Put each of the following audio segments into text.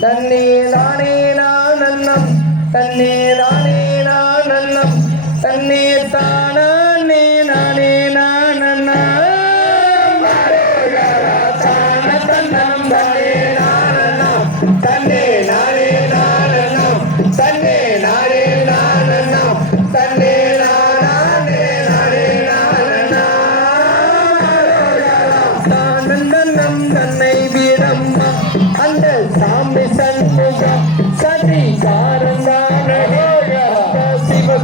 தன்னே தானே நான் அன்னம் தன்னே தானே நான் அன்னம் தன்னே தானா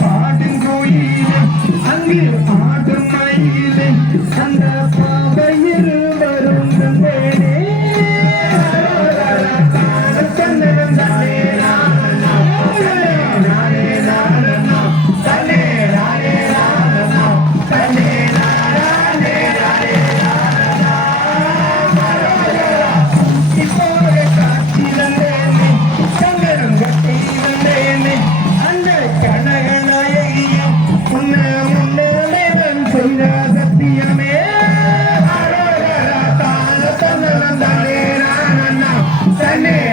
பாட்டின் கோயிலே அங்கே பாட்டு மயிலே அந்த Amén.